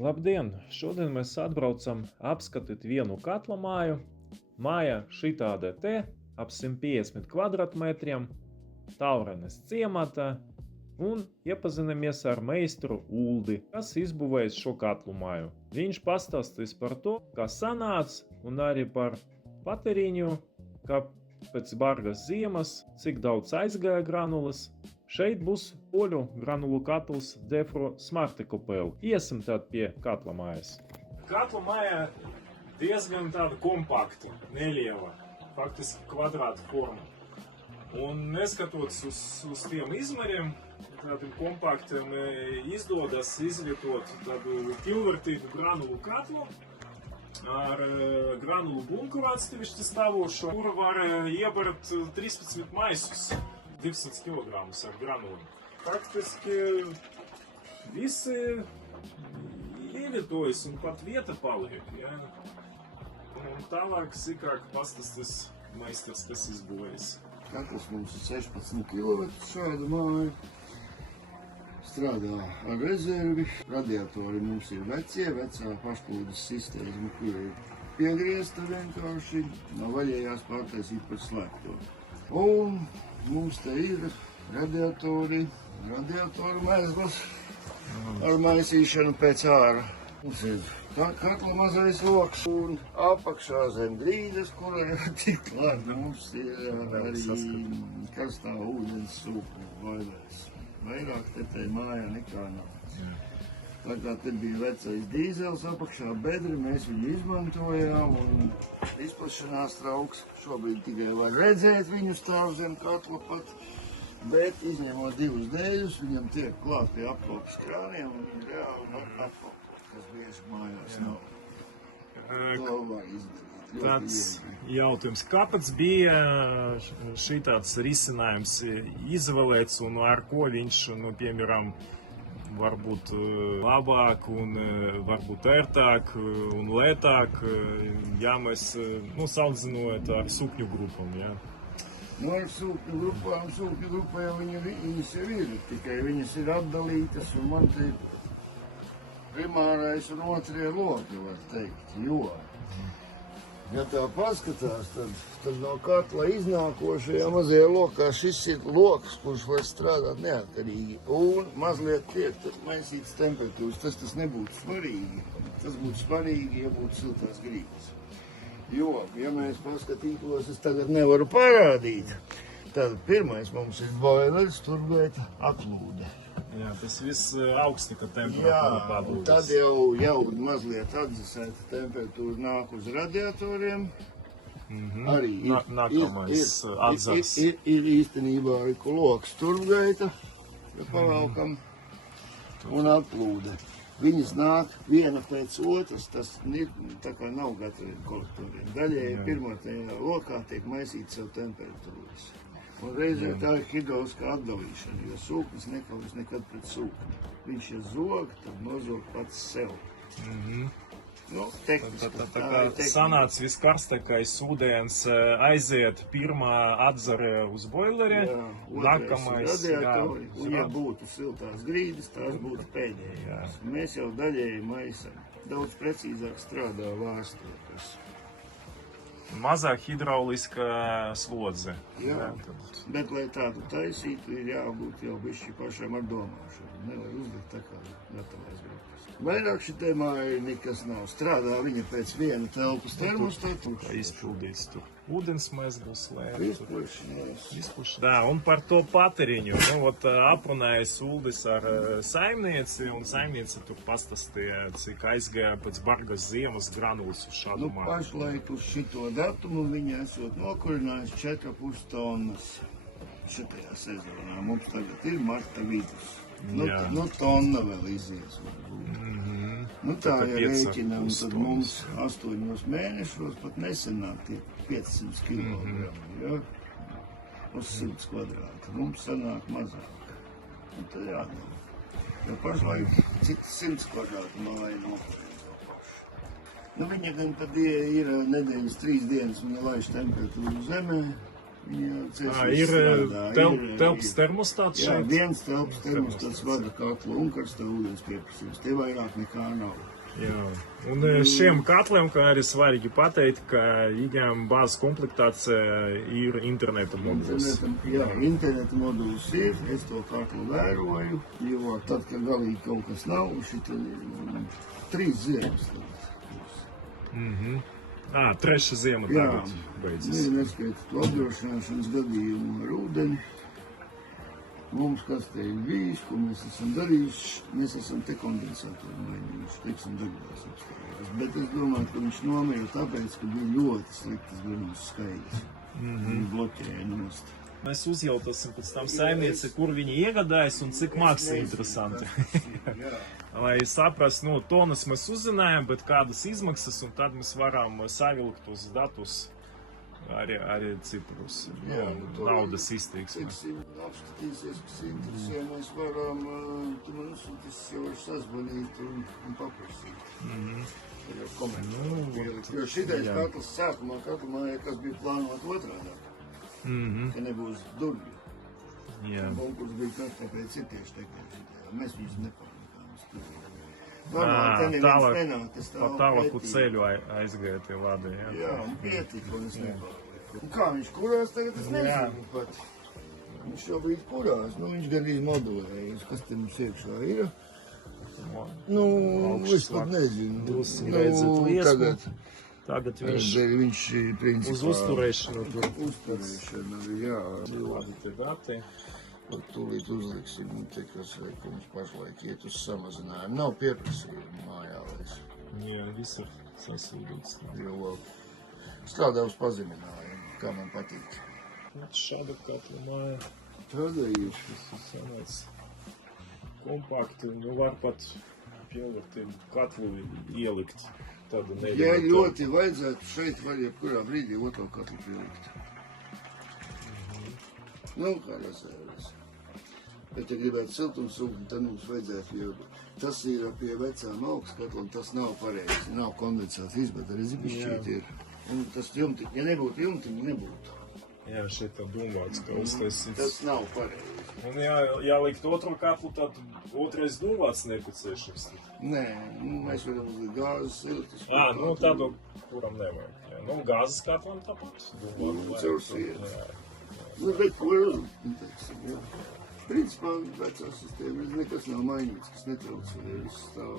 Labdien! Šodien mēs atbraucam apskatīt vienu katla māju. Māja šitāda te, ap 150 kvadratmetriem, Taurenes ciemata, un iepazinamies ar meistaru Uldi, kas izbūvējis šo katlu māju. Viņš pastāstīs par to, kā sanāca, un arī par patēriņu, kā pēc bargas ziemas, cik daudz aizgāja granulas. Šeit būs poļu granulu katls Defro Smartekopel. Iesim tad pie katla mājas. Katla māja diezgan tāda kompakta, neliela, faktiski kvadrāta forma. Un neskatoties uz tiem izmēriem, tādiem kompaktiem, izdodas izvietot tādu pilvērtīgu granulu katlu ar granulu bunkuru atsevišķi stāvošo, kur var iebart 13 maisus. 200 kg ar granuliem. Faktiski visi ievietojas un pat vieta paliek. Ja? Un tālāk sīkāk pastāstīs meistars, kas izbūvējis. Katls mums ir 16 kW šāda māja. Strādā ar rezervi. Radiatori mums ir vecā pašplūdes sistēma, kur ir piegriezta vienkārši. Nav vaļējās pārtaisīt par slēgto. Un mums te ir radiatori mēsls ar maisīšanu pēc ārā. Mums ir katla mazais loks un apakšā zem grīdas, kur ir tik klāt. Mums ir arī karstā ūdens sūkņu boilers. Vairāk te mājā nekā nav. Tā kā te bija vecais dīzels apakšā bedri, mēs viņu izmantojām un izplašanās trauks. Šobrīd tikai var redzēt viņu stāv zem katla pat, bet izņemot divus dēļus, viņam tiek klāt pie apkalpes krāniem un viņi reāli var apkalpot, kas bieži mājās nav. To var izdarīt. Tāds jautājums, kāpēc bija šitāds risinājums izvēlēts un ar ko viņš, piemēram, varbūt labāk un varbūt ērtāk un lētāk, ja mēs salīdzinot ar sūkņu grupām, ja? Ar sūkņu grupā jau viņas jau ir, tikai viņas ir atdalītas un man te primārais un otrie loki, var teikt, jo, ja tā paskatās, tad no katla iznākošajā mazajā lokā šis ir loks, kurš var strādāt neatkarīgi un mazliet tiek maisīts temperatūras. Tas nebūtu svarīgi. Tas būtu svarīgi, ja būtu siltās grīdas. Jo, ja mēs paskatītos, es tagad nevaru parādīt, tad pirmais mums ir boilers, turgaita atlūde. Jā, tas viss augstika temperatūra padūdas. Tad jau mazliet atdzesēta temperatūra nāk uz radiatoriem. Arī nākamais atzars. Ir īstenībā arī loks turgaita, ja palaukam, un atlūde. Viņas nāk viena pēc otras, tas tā kā nav gataviem kolektoriem. Daļēji pirmā tajā lokā tiek maisīts sev temperatūras. Un reizē tā ir hidroliskā atdalīšana, jo sūknis nekaujas nekad pret sūkni. Viņš, ja zog, tad nozog pats sev. Tehniski. Tā kā sanāca viskarstākais ūdens aiziet pirmā atzare uz boileri, nākamais radiatori, un ja būtu siltās grīdas, tās būtu pēdējās. Mēs jau daļēji maisam. Daudz precīzāk strādā vārstotas. Mazāk hidrauliska slodze. Jā, bet, lai tādu taisītu, ir jābūt jau bišķi pašam ar domāšanu. Nevar uzlikt tā kā gatavais grupas. Vairāk šitai māja nekas nav. Strādā viņa pēc viena telpas termostatu. Kā izpildīts tur ūdens mezgls, Izplašinās. Tā, un par to patēriņu. Aprunājas Uldis ar saimnieci, un saimniece tur pastāstīja, cik aizgāja pēc bargas ziemas granulas uz šādu māju. Pašlaik uz šito datumu viņa esot nokurinājis 4,5 tonnas šitajā sezonā. Mums tagad ir marta vidus. Tonna vēl izies. Tā, ja rēķinām, tad mums 8 mēnešos pat nesenāk tie 500 kg, uz 100 kvadrāta. Mums sanāk mazāk. Un tad jādara. Jo pašlaik citas 100 kvadrāta māja nokurina to pašu. Viņa gan tad ir nedēļas 3 dienas, viņa laiž temperatūru zemē. Ir telpas termostāts Jā, šeit. viens telpas termostāts vada katlu un karstā ūdens pieprasījums. Te vairāk nekā nav. Jā. Un šiem katliem, kā arī svarīgi pateikt, ka viņiem bāzes komplektācija ir interneta moduls. Interneta moduls ir, es to katlu vēroju, jo tad, kad galīgi kaut kas nav, šita 3 ziemas. Treša ziema tagad beidzas. Neskaitot to apdrošināšanas gadījumu ar ūdeni. Mums kas te ir bijis, ko mēs esam darījuši, mēs esam te kondensatoru mainījuši, teiksim, degvielās apstākļos. Bet es domāju, ka viņš nomira tāpēc, ka bija ļoti sliktas grunas skaidrs. Viņi bloķēja nost. Mēs uzjautāsim pēc tam saimnieci, kur viņi iegādājas un cik maksā interesanti. Lai saprastu, tonus mēs uzzinājām, bet kādas izmaksas, un tad mēs varam savilkt tos datus arī ciprus. Naudas izteiksmē. Apskatīsies, kas interesē, mēs varam, tu man uzsūtīsi jau sazvanīt un paprasīt. Jo šitais katls sākumā, katlamājā, kas bija plānot otrādāk, ka nebūs durvju. Konkurs bija kas, tāpēc ir tieši tekļi. Mēs viņus nepalikām. Pa tālāku ceļu aizgāja tie vadi. Jā, un pietika, un es nepaliku. Un kā viņš kurās tagad, es nezinu pat. Viņš šobrīd kurās, viņš gandrīz modulējas, kas te mums iekšā ir. Es pat nezinu. Drusi redzat liesmu. Tagad viņš principā... Uz uzturēšanu tur. Uzturēšana, jā. Vadi te dati. Tūlīt uzliksim, kas mums pašlaik iet uz samazinājumu. Nav pieprasījuma mājā vairs. Jā, visur sasūdīts. Jo strādā uz pazeminājumu, kā man patīk. Šāda katla māja. Tāda ir. Tas ir sanāc kompakti, var pat pielikt katlu ielikt. Ja ļoti vajadzētu, šeit var jebkurā brīdī otro katlu pielikt. Kā rezerves. Bet, ja gribētu siltumsūkni, tad mums vajadzētu, jo tas ir pie vecām augstskatlam, tas nav pareizi, nav kondensācijas, bet arī zipišķīt ir. Un tas jumti, ja nebūtu jumtiņi, nebūtu. Jā, šeit tā domāts, ka uztaisīts. Tas nav pareizi. Un ja likt otru katlu, tad otrais domāts nepieciešams. Nē, mēs varam uzlikt gāzes, siltus. Tādu, kuram nevajag. Gāzes katlam tāpat. Curs iet. Bet ko ir uzlikt, teiksim, jā. Principā vecā sistēma nekas nav mainīts, kas netraucē, viss stāv.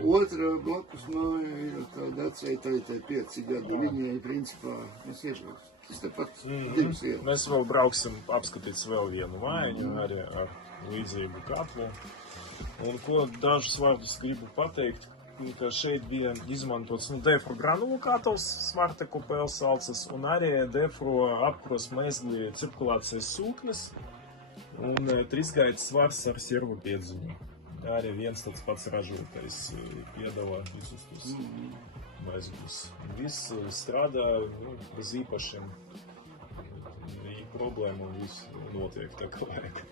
Otrā blakus māja ir tāda atceitai 5 gadu. Viņai, principā, mēs iebraucam. Tas tepat 2 ielas. Mēs vēl brauksim apskatīt vēl vienu mājiņu, arī ar līdzīgu katlu. Un ko dažus vārdus gribu pateikt, ka šeit bija izmantots defru granulu katls, Svarteku pēlsalces, un arī defru apkros mēsli cirkulācijas sūknes un 3-gaitas svars ar siervu piedziņu. Arī viens tāds pats ražotājs piedāvā visus tos mēsgus. Viss strādā bez īpašiem problēmu un viss notiek tā kā vajag.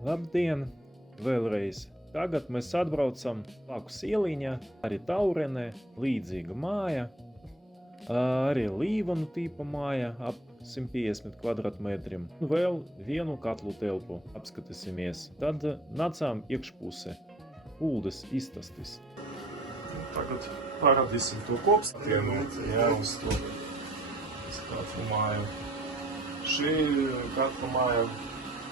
Labdien! Vēlreiz! Tagad mēs atbraucam blakus ieliņā, arī Taurenē, līdzīga māja, arī Līvanu tipa māja ap 150 kvadratmetriem. Vēl vienu katlu telpu apskatīsimies. Tad nācām iekšpusē. Uldes izstāstīs. Tagad parādīsim to kopskatienu, uz to katlu māju. Šī katlu māja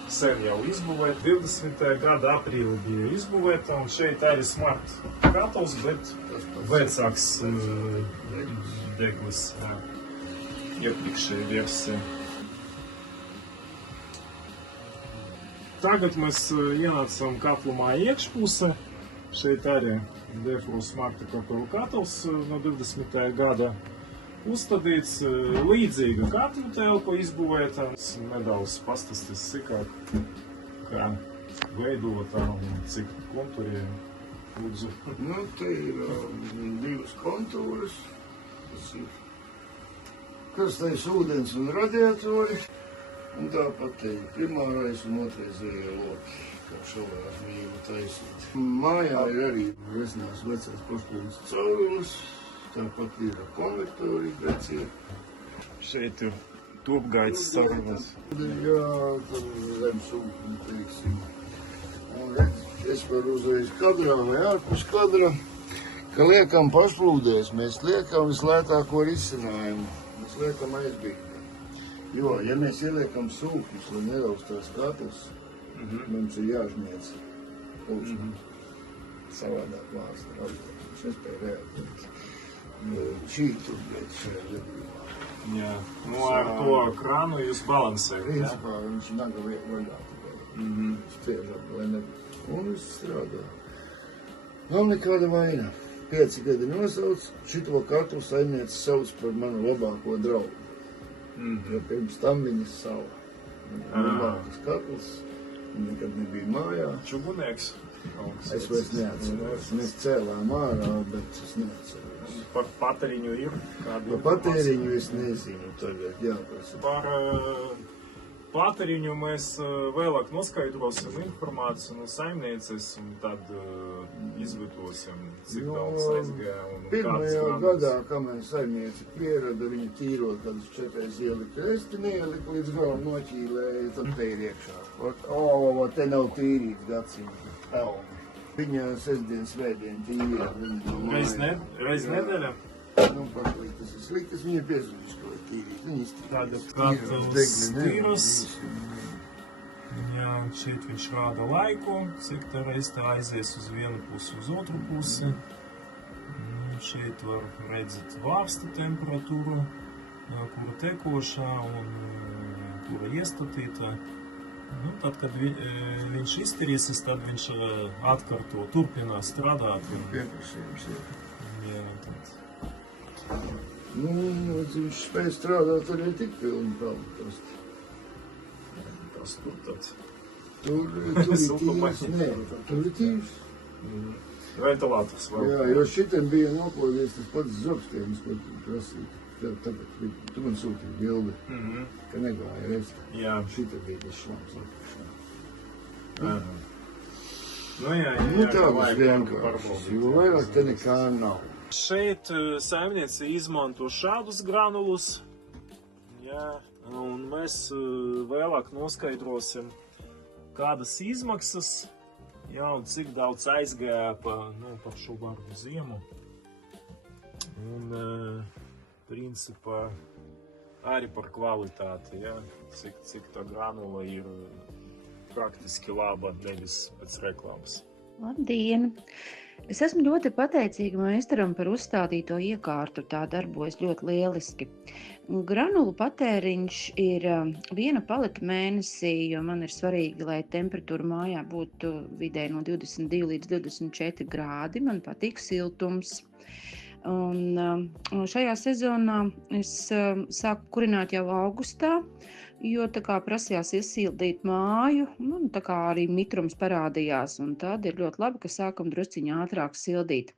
sen jau izbūvēta, 20. gada aprīlī bija izbūvēta, un šeit arī smart katls, bet vecāks deglis, iepriekšēja versija. Tagad mēs ienācam katlu māju iekšpusē, Šeit arī Defrūs Marta Kapelu katls no 20. gada uzstādīts. Līdzīga katlu telpa izbūvēta. Nedaudz pastāstīs sīkāk, kā veidotā un cik kontūriem lūdzu. Nu, te ir divas kontūras. Tas ir karstais ūdens un radiatori. Un tāpat te ir primārais un otrreizējie loki, kā šovās vīlu taisīt. Mājā ir arī vesinās vecās pašplūdes caurules. Tāpat ir konvektori vecie. Šeit ir topgaitas sarunās. Jā, tur zem sūkni, teiksim. Un redz, es varu uzreiz kadrā vai ārpus kadra, ka liekam pašplūdēs, mēs liekam vislētāko risinājumu. Mēs liekam aizbīgni. Jo, ja mēs ieliekam sūkņus, lai neraustās katls, mums ir jāžniec ūšana. Savādāk vārsta raustās. Mums nespēja reaģēt. Šī turbiet šajā gadījumā. Jā, nu ar to krānu jūs balansējat, jā? Principā viņš naga vaļā tikai. Spiežam, lai nebūtu. Un viss strādā. Nav nekāda vaina. 5 gadi nosauc, šito katru saimnieci sauc par manu labāko draugu. Jo pirms tam viņas sala. Labākas katls, viņa nekad nebija mājā. Čugunieks. Es vairs neatceros. Mēs cēlām ārā, bet es neatceros. Par patēriņu ir kāda Par patēriņu es nezinu tagad, jāprasa. Par patēriņu mēs vēlāk noskaidrosim informāciju no saimnieces un tad izvietosim, cik daudz aizgāja un Pirmajā gadā, kamēr saimniece pierada, viņa tīrot kādus 4 ielika resti, neielika līdz galam noķīlēja, tad te ir iekšā. Te nav tīrīts gadsimta pelni. Viņa sestdien, svētdien tīra. Reiz nedēļā? Nu, pašlaik tas ir sliktas, viņa piezudis, ko ir tīrīt. Viņa Tāda iztīrās, stīras. Jā, šeit viņš rāda laiku, cik tā reiz tā aizies uz vienu pusi, uz otru pusi. Šeit var redzēt vārsta temperatūru, kura tekošā un kura iestatīta. Nu, tad, kad viņš iztīrīsies, tad viņš atkārto, turpinās strādāt. Pieprasījums, jā. Jā, tad. Nu, viņš spēj strādāt arī tik pilni pelni. Kas tur tad? Tur ir tīvs, nē, tur ir tīvs. Ventilators vēl. Jā, jo šitam bija nopodies tas pats zobstienis, ko tu prasīji. Tagad tu man sūtīji bildi, ka negāja resta. Jā. Šita bija tas šlams atpakšā. Nu jā, Nu tādas vienkāršas, jo vairāk te nekā nav. Šeit saimniece izmanto šādus granulus, jā, un mēs vēlāk noskaidrosim, kādas izmaksas, jā, un cik daudz aizgāja par šo vargu ziemu. Un, principā, arī par kvalitāti, jā, cik tā granula ir praktiski laba, nevis pēc reklāmas. Labdien! Es esmu ļoti pateicīga meistaram par uzstādīto iekārtu, tā darbojas ļoti lieliski. Granulu patēriņš ir 1 paleta mēnesī, jo man ir svarīgi, lai temperatūra mājā būtu vidēji no 22 līdz 24 grādi, man patīk siltums. Un šajā sezonā es sāku kurināt jau augustā, jo tā kā prasījās iesildīt māju, tā kā arī mitrums parādījās, un tad ir ļoti labi, ka sākam drusciņā ātrāk sildīt.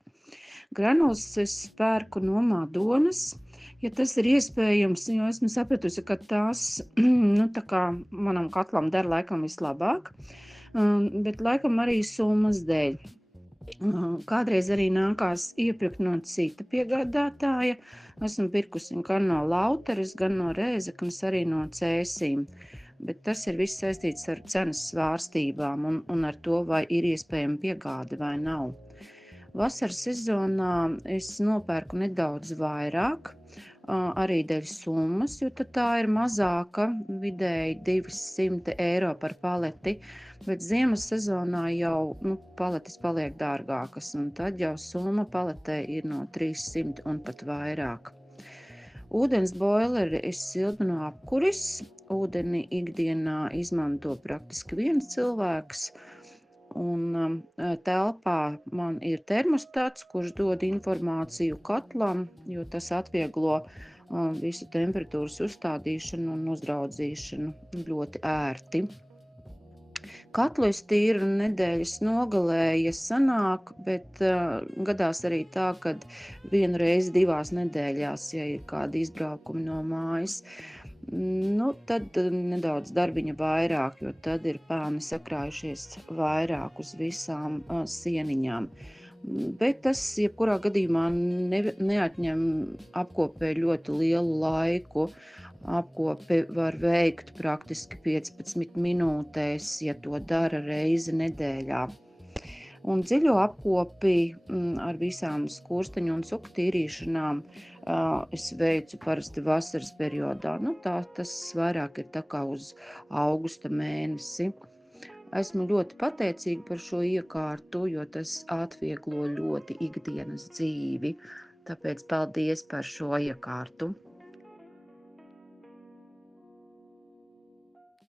Granulas es pērku no Madonas, ja tas ir iespējams, jo esmu sapratusi, ka tās, tā kā manam katlam dara laikam vislabāk, bet laikam arī summas dēļ. Kādreiz arī nākās iepirkt no cita piegādātāja. Esmu pirkusi gan no Lauteres, gan no Rēzeknes, arī no Cēsīm. Bet tas ir viss saistīts ar cenas svārstībām un ar to, vai ir iespējama piegāde vai nav. Vasaras sezonā es nopērku nedaudz vairāk, arī dēļ summas, jo tā ir mazāka, vidēji 200 eiro par paleti, bet ziemas sezonā jau paletes paliek dārgākas, un tad jau summa paletē ir no 300 un pat vairāk. Ūdens boileri es sildu no apkuris, ūdeni ikdienā izmanto praktiski viens cilvēks, Telpā man ir termostats, kurš dod informāciju katlam, jo tas atvieglo visu temperatūras uzstādīšanu un uzraudzīšanu ļoti ērti. Katlu es tīru nedēļas nogalē, ja sanāk, bet gadās arī tā, kad 1 reizi 2 nedēļās, ja ir kādi izbraukumi no mājas. Tad nedaudz darbiņa vairāk, jo tad ir pelni sakrājušies vairāk uz visām sieniņām. Bet tas, jebkurā gadījumā, neatņem apkopē ļoti lielu laiku. Apkopi var veikt praktiski 15 minūtēs, ja to dara reizi nedēļā. Un dziļo apkopi ar visām skursteņu un suku tīrīšanām es veicu parasti vasaras periodā. Tas vairāk ir tā kā uz augusta mēnesi. Esmu ļoti pateicīga par šo iekārtu, jo tas atvieglo ļoti ikdienas dzīvi. Tāpēc paldies par šo iekārtu.